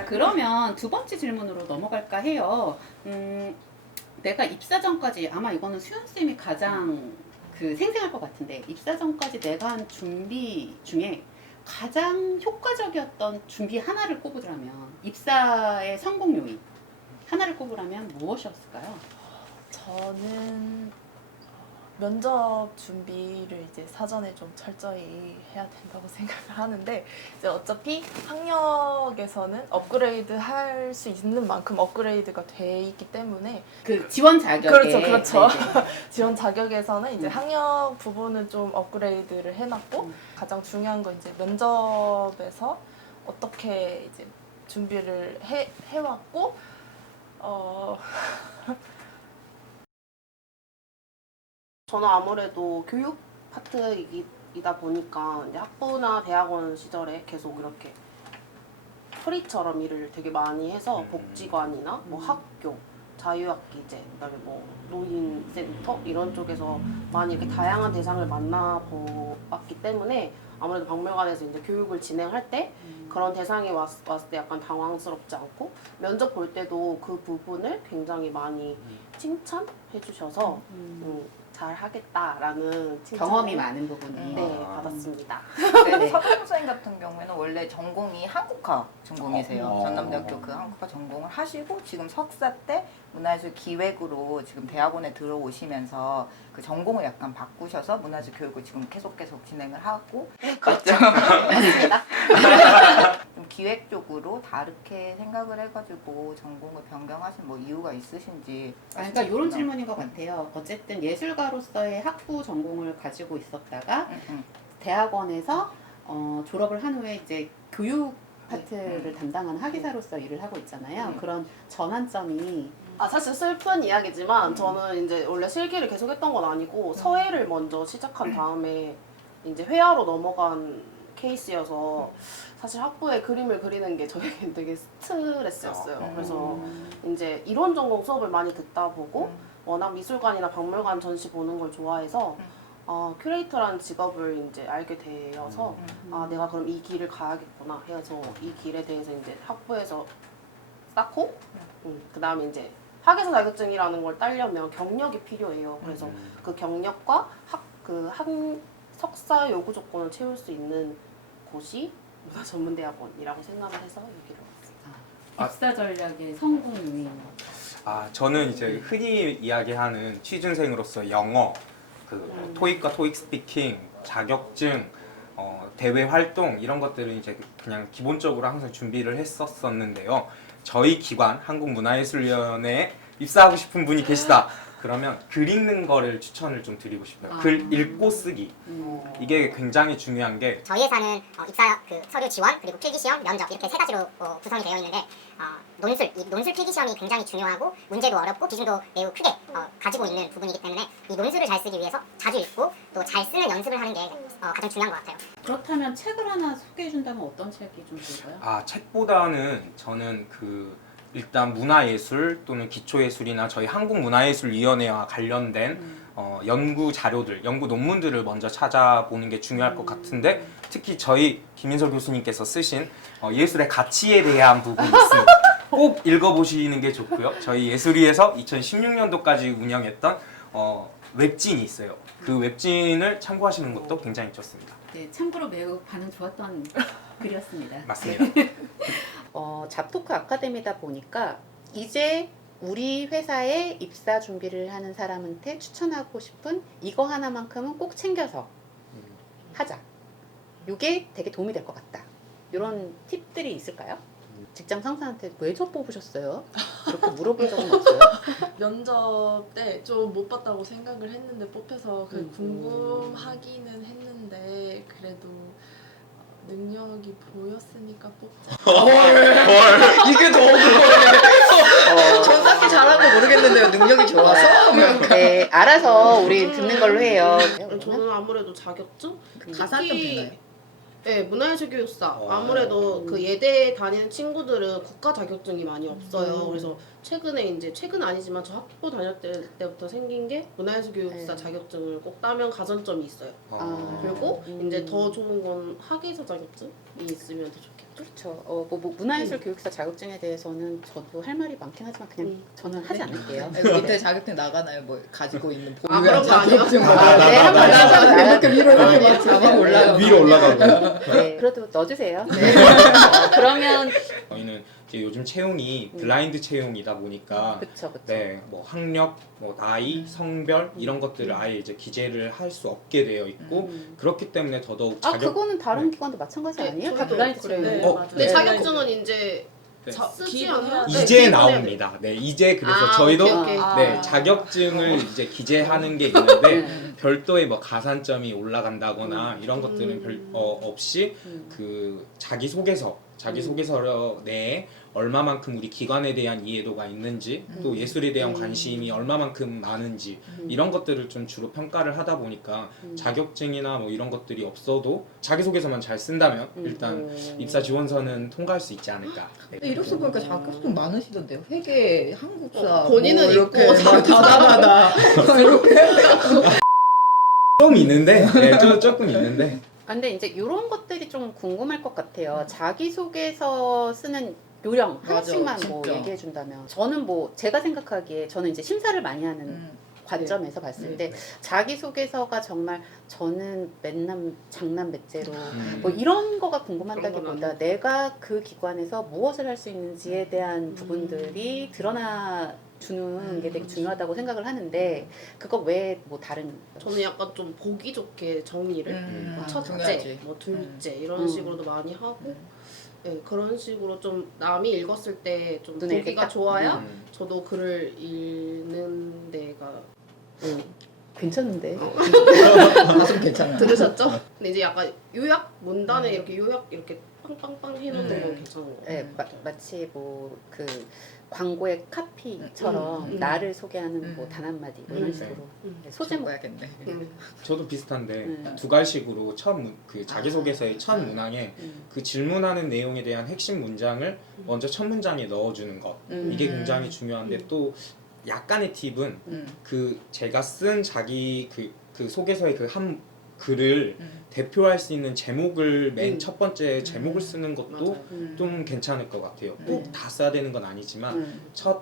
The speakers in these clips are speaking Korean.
자, 그러면 두 번째 질문으로 넘어갈까 해요. 내가 입사 전까지 아마 이거는 수연쌤이 가장 그 생생할 것 같은데 입사 전까지 내가 한 준비 중에 가장 효과적이었던 준비 하나를 꼽으라면 입사의 성공 요인 하나를 꼽으라면 무엇이었을까요? 저는 면접 준비를 이제 사전에 좀 철저히 해야 된다고 생각을 하는데 이제 어차피 학력에서는 업그레이드 할 수 있는 만큼 업그레이드가 돼 있기 때문에 그 지원 자격에 그렇죠. 네, 지원 자격에서는 이제 학력 부분은 좀 업그레이드를 해놨고 음. 가장 중요한 건 이제 면접에서 어떻게 이제 준비를 해왔고 저는 아무래도 교육 파트이다 보니까 이제 학부나 대학원 시절에 계속 이렇게 프리처럼 일을 되게 많이 해서 복지관이나 뭐 학교, 자유학기제, 그다음에 뭐 노인센터 이런 쪽에서 많이 이렇게 다양한 대상을 만나보았기 때문에 아무래도 박물관에서 이제 교육을 진행할 때 그런 대상이 왔을 때 약간 당황스럽지 않고 면접 볼 때도 그 부분을 굉장히 많이 칭찬해 주셔서 잘 하겠다라는 칭찬을 경험이 많은 부분이 네, 받았습니다. 네네. 서경 선생님 같은 경우에는 원래 전공이 한국화 전공이세요. 어. 전남대학교 그 한국화 전공을 하시고 지금 석사 때 문화예술 기획으로 지금 대학원에 들어오시면서 그 전공을 약간 바꾸셔서 문화예술 교육을 지금 계속 진행을 하고 그렇죠. 맞습니다. 좀 기획 쪽으로 다르게 생각을 해가지고 전공을 변경하신 뭐 이유가 있으신지. 그러니까 이런 질문인 것 같아요. 어쨌든 예술가로서의 학부 전공을 가지고 있었다가 대학원에서 졸업을 한 후에 이제 교육 파트를 담당하는 학위사로서 일을 하고 있잖아요. 그런 전환점이 사실 슬픈 이야기지만 저는 이제 원래 실기를 계속 했던 건 아니고 서예를 먼저 시작한 다음에 이제 회화로 넘어간 케이스여서 사실 학부에 그림을 그리는 게 저에겐 되게 스트레스였어요. 그래서 이제 이론 전공 수업을 많이 듣다 보고 워낙 미술관이나 박물관 전시 보는 걸 좋아해서 큐레이터라는 직업을 이제 알게 되어서 내가 그럼 이 길을 가야겠구나 해서 이 길에 대해서 이제 학부에서 쌓고 그 다음에 이제 학예사 자격증이라는 걸 따려면 경력이 필요해요. 그래서 그 경력과 한 석사 요구 조건을 채울 수 있는 곳이 문화전문대학원이라고 생각을 해서 여기로 왔습니다. 입사 전략의 성공 요인. 저는 이제 흔히 이야기하는 취준생으로서 영어, 그 토익과 토익 스피킹, 자격증, 대외 활동 이런 것들은 이제 그냥 기본적으로 항상 준비를 했었었는데요. 저희 기관 한국문화예술위원회에 입사하고 싶은 분이 계시다. 그러면 글 읽는 거를 추천을 좀 드리고 싶어요. 글 읽고 쓰기. 이게 굉장히 중요한 게 저희 회사는 입사 그 서류 지원 그리고 필기시험 면접 이렇게 세 가지로 구성이 되어 있는데 이 논술 필기시험이 굉장히 중요하고 문제도 어렵고 기준도 매우 크게 가지고 있는 부분이기 때문에 이 논술을 잘 쓰기 위해서 자주 읽고 또 잘 쓰는 연습을 하는 게 가장 중요한 것 같아요. 그렇다면 책을 하나 소개해 준다면 어떤 책이 좀 좋을까요? 책보다는 저는 일단 문화예술 또는 기초예술이나 저희 한국문화예술위원회와 관련된 연구 자료들, 연구 논문들을 먼저 찾아보는 게 중요할 것 같은데 특히 저희 김인설 교수님께서 쓰신 예술의 가치에 대한 부분이 있습니다. 꼭 읽어보시는 게 좋고요. 저희 예술위에서 2016년도까지 운영했던 웹진이 있어요. 그 웹진을 참고하시는 것도 굉장히 좋습니다. 네, 참고로 매우 반응 좋았던 글이었습니다. 맞습니다. 잡토크 아카데미다 보니까 이제 우리 회사에 입사 준비를 하는 사람한테 추천하고 싶은 이거 하나만큼은 꼭 챙겨서 하자. 이게 되게 도움이 될 것 같다. 이런 팁들이 있을까요? 직장 상사한테 왜 저 뽑으셨어요? 그렇게 물어본 적은 없어요? 면접 때 좀 못 봤다고 생각을 했는데 뽑혀서 궁금하기는 했는데 그래도 능력이 보였으니까 뽑자. 이게 더 궁금해. 전 딱히 잘한 거 모르겠는데요. 능력이 좋아서? 네, 알아서 우리 듣는 걸로 해요. 저는 아무래도 자격증? 가산점 되나요? 네, 문화예술교육사. 어. 아무래도 그 예대 다니는 친구들은 국가 자격증이 많이 없어요. 그래서 최근에 이제 최근 아니지만 저 학부 다닐 때부터 생긴 게 문화예술교육사 네. 자격증을 꼭 따면 가산점이 있어요. 그리고 이제 더 좋은 건 학예사 자격증이 있으면 더 좋겠죠. 그렇죠. 뭐 문화예술 교육사 자격증에 대해서는 저도 할 말이 많긴 하지만 그냥 저는 하지 않을게요. 그 밑에 자격증 나가나요? 뭐 가지고 있는 아, 보유한 그런 거 아니에요? 자격증 뭐 네, 한번 나가서 이렇게 위로 이렇게 네. 막 잡아 올라요. 위로 올라가고. 네, 그래도 넣어주세요. 그러면 저희는 이제 요즘 채용이 블라인드 채용이다 보니까 그쵸. 네, 뭐 학력, 뭐 나이, 성별 이런 것들을 아예 이제 기재를 할 수 없게 되어 있고 그렇기 때문에 더더욱 아 자격 그거는 다른 기관도 마찬가지 네, 아니에요? 다 저희도 블라인드 그래요. 채용. 네, 맞아요. 근데 네. 자격증은 이제 네. 쓰지 기입을 해야 않아요? 돼. 네, 이제 기입을 해야 돼요. 나옵니다. 네, 이제 그래서 아, 저희도 오케이, 오케이. 네, 아. 자격증을 이제 기재하는 게 있는데 네. 별도의 뭐 가산점이 올라간다거나 이런 것들은 별 없이 음. 그 자기소개서 내에 얼마만큼 우리 기관에 대한 이해도가 있는지 또 예술에 대한 관심이 얼마만큼 많은지 이런 것들을 좀 주로 평가를 하다 보니까 자격증이나 뭐 이런 것들이 없어도 자기소개서만 잘 쓴다면 일단 입사 지원서는 통과할 수 있지 않을까. 네. 근데 이력서 보니까 자격증 많으시던데요. 회계, 한국사, 본인은 뭐 이렇게 있고 막 다다다다 이렇게. 좀 있는데, 네, 조금 있는데. 아, 근데 이제 이런 것들이 좀 궁금할 것 같아요. 자기소개서 쓰는 요령 맞아, 하나씩만 뭐 진짜. 얘기해 준다면 저는 뭐 제가 생각하기에 저는 이제 심사를 많이 하는 관점에서 봤을 때 자기소개서가 정말 저는 맨날 장난 배째로 뭐 이런 거가 궁금한다기보다 내가 그 기관에서 무엇을 할 수 있는지에 대한 부분들이 드러나 주는 게 되게 중요하다고 생각을 하는데 그거 외에 뭐 다른 저는 약간 좀 보기 좋게 정의를 뭐 첫째, 중요하지. 뭐 둘째 이런 식으로도 많이 하고 네, 그런 식으로 좀 남이 읽었을 때 좀 눈에 이렇게 보기가 딱- 좋아야 저도 글을 읽는 데가 괜찮은데 가슴 괜찮아요. 들으셨죠? 근데 이제 약간 요약 문단에 이렇게 요약 이렇게 빵빵빵 해놓는 건 괜찮은 거 같아요. 네, 마치 뭐 그 광고의 카피처럼 나를 소개하는 뭐 단 한마디 뭐 이런 식으로 네, 소제목 써야겠네. 저도 비슷한데 두 갈식으로 그 자기소개서의 첫 문항에 그 질문하는 내용에 대한 핵심 문장을 먼저 첫 문장에 넣어주는 것 이게 굉장히 중요한데 또 약간의 팁은 그 제가 쓴 자기 그 소개서의 그 한 글을 대표할 수 있는 제목을 맨 첫 번째 제목을 쓰는 것도 맞아요. 좀 괜찮을 것 같아요. 꼭 다 써야 되는 건 아니지만 첫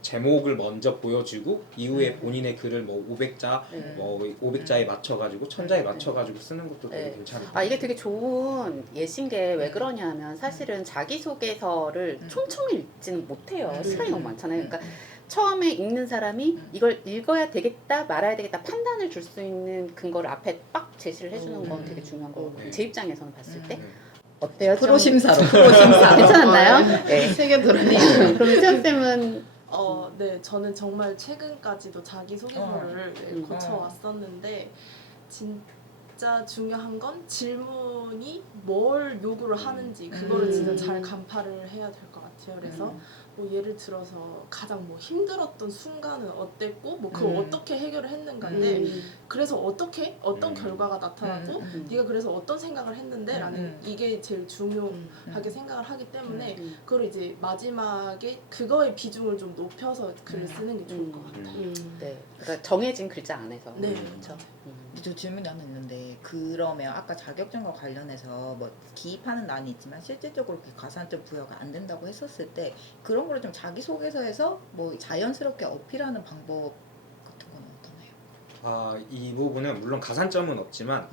제목을 먼저 보여주고 이후에 본인의 글을 뭐 500자, 뭐 500자에 맞춰가지고 1000자에 맞춰가지고 쓰는 것도 되게 괜찮을 것 같아요. 이게 되게 좋은 예신 게 왜 그러냐면 사실은 자기소개서를 촘촘히 읽지는 못해요. 시간이 너무 많잖아요. 그러니까 처음에 읽는 사람이 이걸 읽어야 되겠다 말아야 되겠다 판단을 줄 수 있는 근거를 앞에 빡 제시를 해주는 건 되게 중요한 거거든요. 제 입장에서는 봤을 때 어때요? 프로 좀 심사로 프로 심사. 괜찮았나요? 네. 세개 들으니 그럼 수연쌤은 네, 저는 정말 최근까지도 자기소개서를 거쳐왔었는데 진짜 중요한 건 질문이 뭘 요구를 하는지 그거를 진짜 잘 간파를 해야 될 것 같아요. 그래서 뭐 예를 들어서 가장 뭐 힘들었던 순간은 어땠고 뭐 그걸 어떻게 해결을 했는가인데 그래서 어떤 결과가 나타났고 네가 그래서 어떤 생각을 했는데 라는 이게 제일 중요하게 생각을 하기 때문에 그걸 이제 마지막에 그거의 비중을 좀 높여서 글을 쓰는 게 좋을 것 같아요. 네, 그러니까 정해진 글자 안에서 네. 그렇죠. 저 질문이 하나 있는데 그러면 아까 자격증과 관련해서 뭐 기입하는 난이 있지만 실질적으로 그 가산점 부여가 안 된다고 했었을 때 그런 거를 좀 자기소개서에서 뭐 자연스럽게 어필하는 방법 같은 건 어떠나요? 이 부분은 물론 가산점은 없지만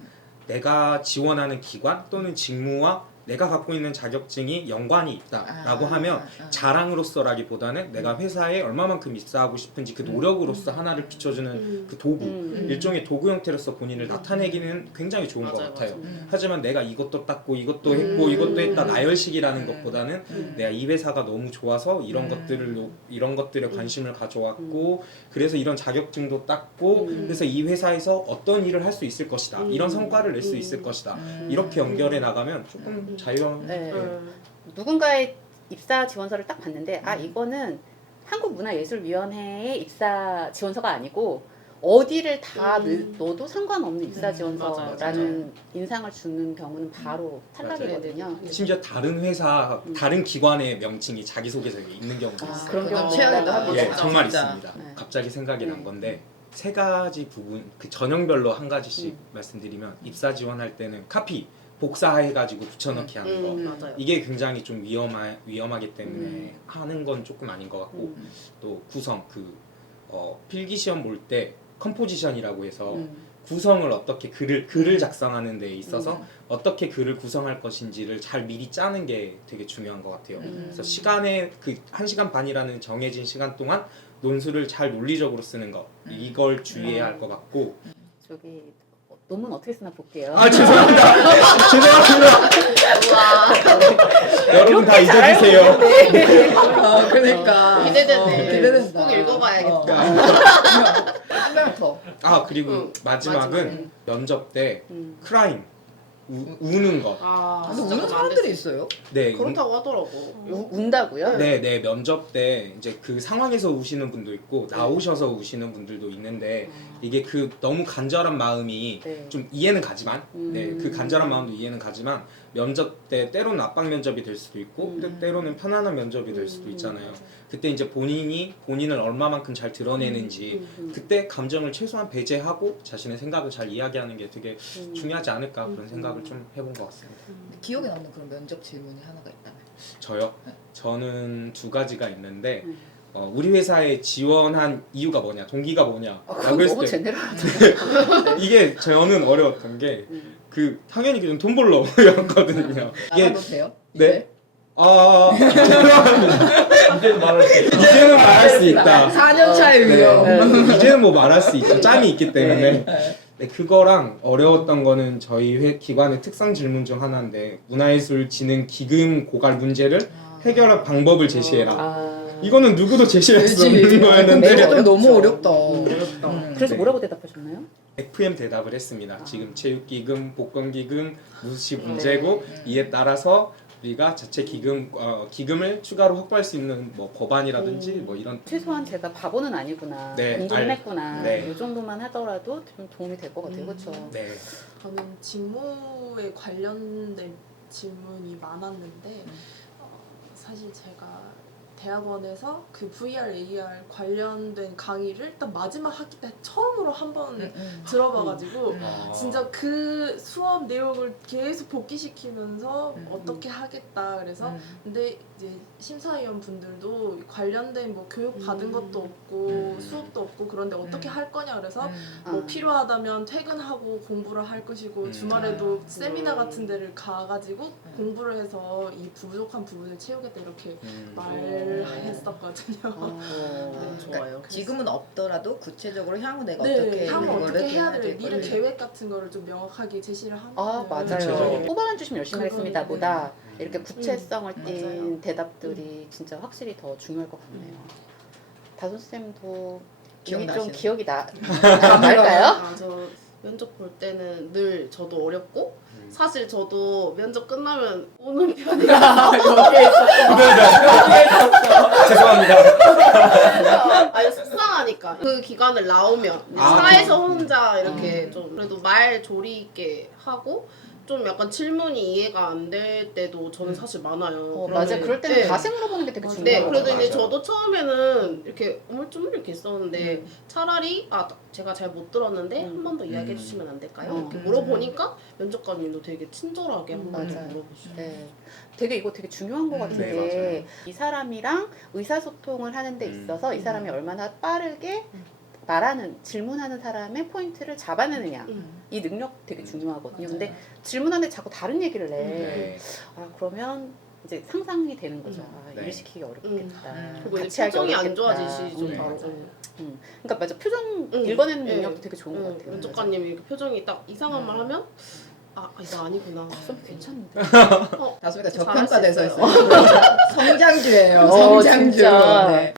내가 지원하는 기관 또는 직무와 내가 갖고 있는 자격증이 연관이 있다라고 하면 자랑으로서라기보다는 내가 회사에 얼마만큼 입사하고 싶은지 그 노력으로서 하나를 비춰주는 그 도구 일종의 도구 형태로서 본인을 나타내기는 굉장히 좋은 것 같아요. 하지만 내가 이것도 땄고 이것도 했고 이것도 했다 나열식이라는 것보다는 내가 이 회사가 너무 좋아서 이런 것들에 관심을 가져왔고 그래서 이런 자격증도 땄고 그래서 이 회사에서 어떤 일을 할 수 있을 것이다 이런 성과를 낼 수 있을 것이다 이렇게 연결해 나가면 조금 자유한 네. 누군가의 입사 지원서를 딱 봤는데 이거는 한국문화예술위원회의 입사 지원서가 아니고 어디를 다 넣어도 상관없는 입사지원서라는 맞아요. 인상을 주는 경우는 바로 탈락이거든요. 심지어 다른 회사, 다른 기관의 명칭이 자기소개서에 있는 경우도 있어요. 그런 그건 경우도 최악이다. 있다고 합니다. 예, 진짜. 정말 진짜. 있습니다. 네. 갑자기 생각이 난 네. 건데 세 가지 부분, 그 전형별로 한 가지씩 말씀드리면 입사 지원할 때는 카피 복사해가지고 붙여넣기 하는 거 맞아요. 이게 굉장히 좀 위험하기 때문에 하는 건 조금 아닌 것 같고 또 구성 필기 시험 볼 때 컴포지션이라고 해서 구성을 어떻게 글을 작성하는 데 있어서 어떻게 글을 구성할 것인지를 잘 미리 짜는 게 되게 중요한 것 같아요. 그래서 시간에 그 1시간 반이라는 정해진 시간 동안 논술을 잘 논리적으로 쓰는 것 이걸 주의해야 할 것 같고 저기 논문 어떻게 쓰나 볼게요. 아 죄송합니다. 죄송합니다. 여러분 다 잊어주세요. 그러니까 기대되네. 기대된다. 꼭 읽어봐야겠다. 한 명 더. 아 그리고 마지막은 면접 때 크라임 우는 것. 아, 근데 진짜 우는 그러면 안 사람들이 됐어. 있어요. 네, 그렇다고 하더라고. 운다고요? 네, 면접 때 이제 그 상황에서 우시는 분도 있고 나오셔서 우시는 분들도 있는데 이게 그 너무 간절한 마음이 네. 좀 이해는 가지만 그 간절한 마음도 이해는 가지만 면접 때 때로는 압박 면접이 될 수도 있고 때로는 편안한 면접이 될 수도 있잖아요. 그때 이제 본인을 얼마만큼 잘 드러내는지 그때 감정을 최소한 배제하고 자신의 생각을 잘 이야기하는 게 되게 중요하지 않을까 그런 생각을 좀 해본 것 같습니다. 기억에 남는 그런 면접 질문이 하나가 있다면. 저요? 저는 두 가지가 있는데 우리 회사에 지원한 이유가 뭐냐, 동기가 뭐냐 그건 라고 했을 너무 때 제네럴하잖아요. 이게 저는 어려웠던 게 그 당연히 그냥 돈 벌러였거든요. 이게 나가도 돼요? 네? 죄송합니다. 이제는 말할 수 있다. 4년 차의 네. 위험. 이제는 뭐 말할 수 있죠. 짬이 있기 때문에. 네, 그거랑 어려웠던 거는 저희 기관의 특성 질문 중 하나인데 문화예술진흥 기금 고갈 문제를 해결할 방법을 제시해라. 이거는 누구도 제시할 수 없는 거였는데 좀 너무 어렵다. 그래서 네. 뭐라고 대답하셨나요? FM 대답을 했습니다. 지금 체육기금, 복권기금, 무시 문제고 이에 따라서 우리가 자체 기금을 추가로 확보할 수 있는 뭐 법안이라든지 뭐 이런 최소한 제가 바보는 아니구나, 네, 공부를 했구나, 네. 이 정도만 하더라도 좀 도움이 될 것 같아요, 그렇죠? 네. 저는 직무에 관련된 질문이 많았는데 사실 제가 대학원에서 그 VR, AR 관련된 강의를 일단 마지막 학기 때 처음으로 한번 들어봐가지고 진짜 그 수업 내용을 계속 복기시키면서 어떻게 하겠다 그래서 근데 이제 심사위원 분들도 관련된 뭐 교육 받은 것도 없고 수업도 없고 그런데 어떻게 할 거냐 그래서 뭐 필요하다면 퇴근하고 공부를 할 것이고 주말에도 세미나 같은 데를 가가지고 공부를 해서 이 부족한 부분을 채우겠다 이렇게 말했었거든요. 좋아요. 지금은 없더라도 구체적으로 향후 내가 네, 어떻게 향후 그거를 어떻게 해야 될 될 미래 거를. 계획 같은 거를 좀 명확하게 제시를 하면 맞아요. 구체적인. 뽑아만 주시면 열심히 하겠습니다 그거는, 보다 이렇게 구체성을 띈 맞아요. 대답들이 진짜 확실히 더 중요할 것 같네요. 다솜쌤도 이미 좀 기억나시는? 기억이 날까요? 아, 저 면접 볼 때는 늘 저도 어렵고 사실 저도 면접 끝나면 우는 편이라서 죄송합니다. 아니 속상하니까 그 기간을 나오면 아. 차에서 혼자 이렇게 좀 그래도 말 조리 있게 하고 좀 약간 질문이 이해가 안 될 때도 저는 사실 많아요. 맞아요. 그럴 때는 네. 다시 물어보는 게 되게 맞아요. 중요해요. 네, 그래도 이제 맞아요. 저도 처음에는 이렇게 우물쭈물 이렇게 했었는데 차라리 제가 잘 못 들었는데 한 번 더 이야기해 주시면 안 될까요? 이렇게 물어보니까 면접관님도 되게 친절하게 한 번 맞아요. 물어보시고 네. 되게 이거 되게 중요한 것 같은 네, 게 이 사람이랑 의사소통을 하는 데 있어서 이 사람이 얼마나 빠르게 질문하는 사람의 포인트를 잡아내느냐 이 능력 되게 중요하거든요. 근데 질문하는데 자꾸 다른 얘기를 내. 네. 그러면 이제 상상이 되는 거죠. 네. 일 시키기 어렵겠다. 그리고 같이 이제 하기 표정이 안 어렵겠다. 좋아지시죠 네. 바로. 그러니까 맞아 표정 응. 읽어내는 네. 능력도 되게 좋은 것 같아요. 면접관님이 이렇게 표정이 딱 이상한 말 하면 이거 아니구나. 좀 괜찮은데. 다솜이가 잘할 수 저평가돼서 있어요. 있어요. 성장주예요. 어, 성장주. 진짜. 네.